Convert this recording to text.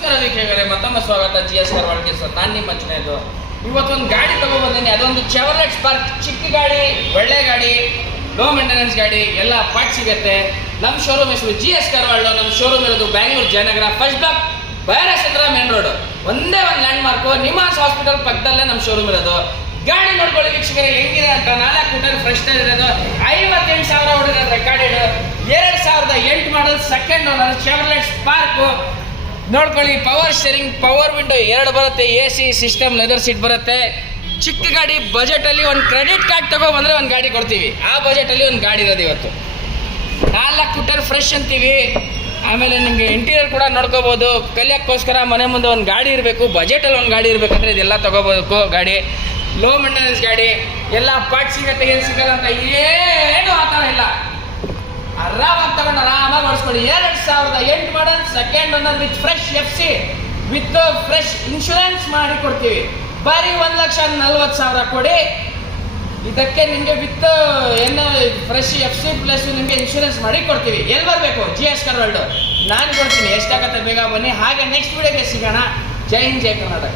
ನಮಸ್ಕಾರ ವೀಕ್ಷಕರೇ, ಮತ್ತೊಮ್ಮೆ ಸ್ವಾಗತ GS ಕಾರ್ವಾಡ್ಗೆ. ನಾನು ನಿಮ್ಮ ಮಂಚನೇದು. ಇವತ್ತೊಂದು ಗಾಡಿ ತಗೊಬಂದಿನಿ. ಅದೊಂದು ಚೆವರ್ಲೆಟ್ ಸ್ಪಾರ್ಕ್, ಚಿಕ್ಕ ಗಾಡಿ, ಒಳ್ಳೆ ಗಾಡಿ, ಲೋ ಮೇಂಟೆನೆನ್ಸ್ ಗಾಡಿ, ಎಲ್ಲ ಪಾರ್ಟ್ ಸಿಗುತ್ತೆ. ನಮ್ಮ ಶೋರೂಮ್ ಹೆಸರು GS ಕಾರ್ವಾಡ್. ನಮ್ಮ ಶೋರೂಮ್ ಇರೋದು Bangalore Jayanagar, first block, Byrasandra main road. ಒಂದೇ ಒಂದು ಲ್ಯಾಂಡ್ ಮಾರ್ಕು, ನಿಮಾನ್ಸ್ ಹಾಸ್ಪಿಟಲ್ ಪಕ್ಕದಲ್ಲೇ ನಮ್ಮ ಶೋರೂಮ್ ಇರೋದು. ಗಾಡಿ ನೋಡ್ಕೊಳ್ಳಿ ವೀಕ್ಷಕರೇ ಹೆಂಗಿದೆ ಅಂತ. 4 ಕ್ವಿಂಟಲ್ ಫ್ರೆಶ್ ಇರೋದು, 58,000 ಹೊಡೆದ recorded, 2008 model, second owner, Chevrolet spark ನೋಡ್ಕೊಳ್ಳಿ. ಪವರ್ ಸ್ಟೇರಿಂಗ್, ಪವರ್ ವಿಂಡೋ 2 ಬರುತ್ತೆ, AC ಸಿಸ್ಟಮ್, ಲೆದರ್ ಸೀಟ್ ಬರುತ್ತೆ. ಚಿಕ್ಕ ಗಾಡಿ, ಬಜೆಟಲ್ಲಿ ಒಂದು ಕ್ರೆಡಿಟ್ ಕಾರ್ಡ್ ತಗೊಬಂದ್ರೆ ಒಂದು ಗಾಡಿ ಕೊಡ್ತೀವಿ. ಆ ಬಜೆಟಲ್ಲಿ ಒಂದು ಗಾಡಿ ಇರೋದು ಇವತ್ತು. 4 ಕ್ವಿಂಟಲ್ ಫ್ರೆಶ್ ಅಂತೀವಿ. ಆಮೇಲೆ ನಿಮಗೆ ಇಂಟೀರಿಯರ್ ಕೂಡ ನೋಡ್ಕೋಬೋದು. ಕಲಿಯೋಕ್ಕೋಸ್ಕರ ಮನೆ ಮುಂದೆ ಒಂದು ಗಾಡಿ ಇರಬೇಕು, ಬಜೆಟಲ್ಲಿ ಒಂದು ಗಾಡಿ ಇರಬೇಕಂದ್ರೆ ಇದೆಲ್ಲ ತಗೋಬೇಕು. ಗಾಡಿ ಲೋ ಮೇಂಟೆನೆನ್ಸ್ ಗಾಡಿ, ಎಲ್ಲ ಪಾರ್ಟ್ ಸಿಗುತ್ತೆ, ಏನು ಸಿಗಲ್ಲ ಅಂತ ಏನು ಆ ಥರ ಇಲ್ಲ. ಆರಾಮಾಗಿ ತಗೊಂಡು ಆರಾಮಾಗಿ ಓಡಿಸ್ಕೊಳ್ಳಿ. 2008 model, second owner with fresh FC, with fresh insurance ಮಾಡಿ ಕೊಡ್ತೀವಿ. ಬರೀ 1,40,000 ಕೊಡಿ. ಇದಕ್ಕೆ ನಿಮಗೆ ವಿತ್ ಏನು ಫ್ರೆಶ್ FC ಪ್ಲಸ್ ನಿಮಗೆ ಇನ್ಶೂರೆನ್ಸ್ ಮಾಡಿ ಕೊಡ್ತೀವಿ. ಎಲ್ಲಿ ಬರಬೇಕು? GS ಕಾರ್ವಾಡ್. ನಾನು ಕೊಡ್ತೀನಿ. ಎಷ್ಟಾಗತ್ತೆ ಬೇಗ ಬನ್ನಿ. ಹಾಗೆ ನೆಕ್ಸ್ಟ್ ವಿಡಿಯೋಗೆ ಸಿಗೋಣ. ಜೈ ಹಿಂದ್, ಜೈ ಕರ್ನಾಟಕ.